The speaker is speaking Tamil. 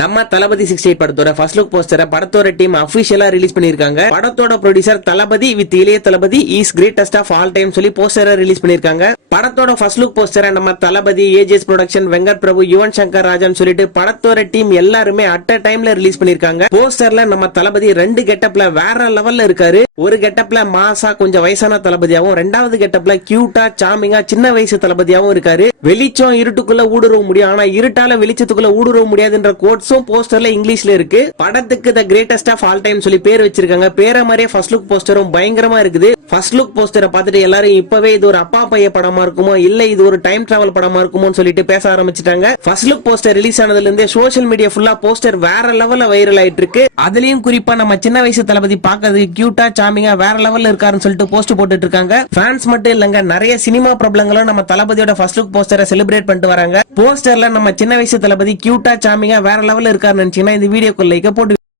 நம்ம தளபதி சிக்ஸ்டி எயிட் படத்தோட ஃபர்ஸ்ட் லுக் போஸ்டரை படத்தோட டீம் அபிஷியலா ரிலீஸ் பண்ணிருக்காங்க படத்தோட producer Thalapathy with Ilaiya Thalapathy is greatest of all time சொல்லி போஸ்டரை ரிலீஸ் பண்ணிருக்காங்க படத்தோட ஃபர்ஸ்ட் லுக் போஸ்டரை நம்ம தளபதி ஏஜிஎஸ் ப்ரொடக்ஷன் வெங்கட் பிரபு யுவன் சங்கர் ராஜன் சொல்லிட்டு படத்தோட டீம் எல்லாருமே அட் அ டைம்ல ரிலீஸ் பண்ணிருக்காங்க போஸ்டர்ல நம்ம தளபதி ரெண்டு கெட்டப்ல வேற லெவல்ல இருக்காரு. ஒரு கெட்டப்ல மாசா கொஞ்சம் வயசான தளபதியாகவும் ரெண்டாவது கெட்டப்ல கியூட்டா சாமிங்கா சின்ன வயசு தளபதியாகவும் இருக்காரு. வெளிச்சம் இருட்டுக்குள்ள ஊடுருவ முடியும். ஆனா இருட்டால வெளிச்சத்துக்குள்ள ஊடுருவ முடியாதுன்ற கோட்ஸும் போஸ்டர்ல இங்கிலீஷ்ல இருக்கு. படத்துக்கு the greatest of all time சொல்லி பேர் வச்சிருக்காங்க. பேர மாதிரியே ஃபர்ஸ்ட் லுக் போஸ்டரும் பயங்கரமா இருக்குது. ஃபர்ஸ்ட் லுக் போஸ்டரை பார்த்துட்டு எல்லாரும் இப்பவே இது ஒரு அப்பா பைய படமா இருக்குமோ இல்ல இது ஒரு டைம் டிராவல் படமா இருக்குமோன்னு சொல்லிட்டு பேச ஆரம்பிச்சிட்டாங்க. ஃபர்ஸ்ட் லுக் போஸ்டர் ரிலீஸ் ஆனதுல இருந்தே சோஷியல் மீடியா ஃபுல்லா போஸ்டர் வேற லெவல்ல வைரல் ஆயிட்டு இருக்கு அதுலயும் குறிப்பா நம்ம சின்ன வயசு தளபதி பாக்குறதுக்கு கியூட்டா சாமிங்கா வேற லெவல்ல இருக்காருன்னு சொல்லிட்டு போஸ்ட் போட்டுட்டு இருக்காங்க. ஃபேன்ஸ் மட்டும் இல்லங்க நிறைய சினிமா பிரபலங்களும் நம்ம தளபதியோட ஃபர்ஸ்ட் லுக் போஸ்டரை செலிப்ரேட் பண்ணிட்டு வராங்க. போஸ்டர்ல நம்ம சின்ன வயசு தளபதி கியூட்டா சாமிங்க வேற லெவல்ல இருக்காருன்னு நினைச்சீங்கன்னா இந்த வீடியோக்குள்ள லைக்க போட்டு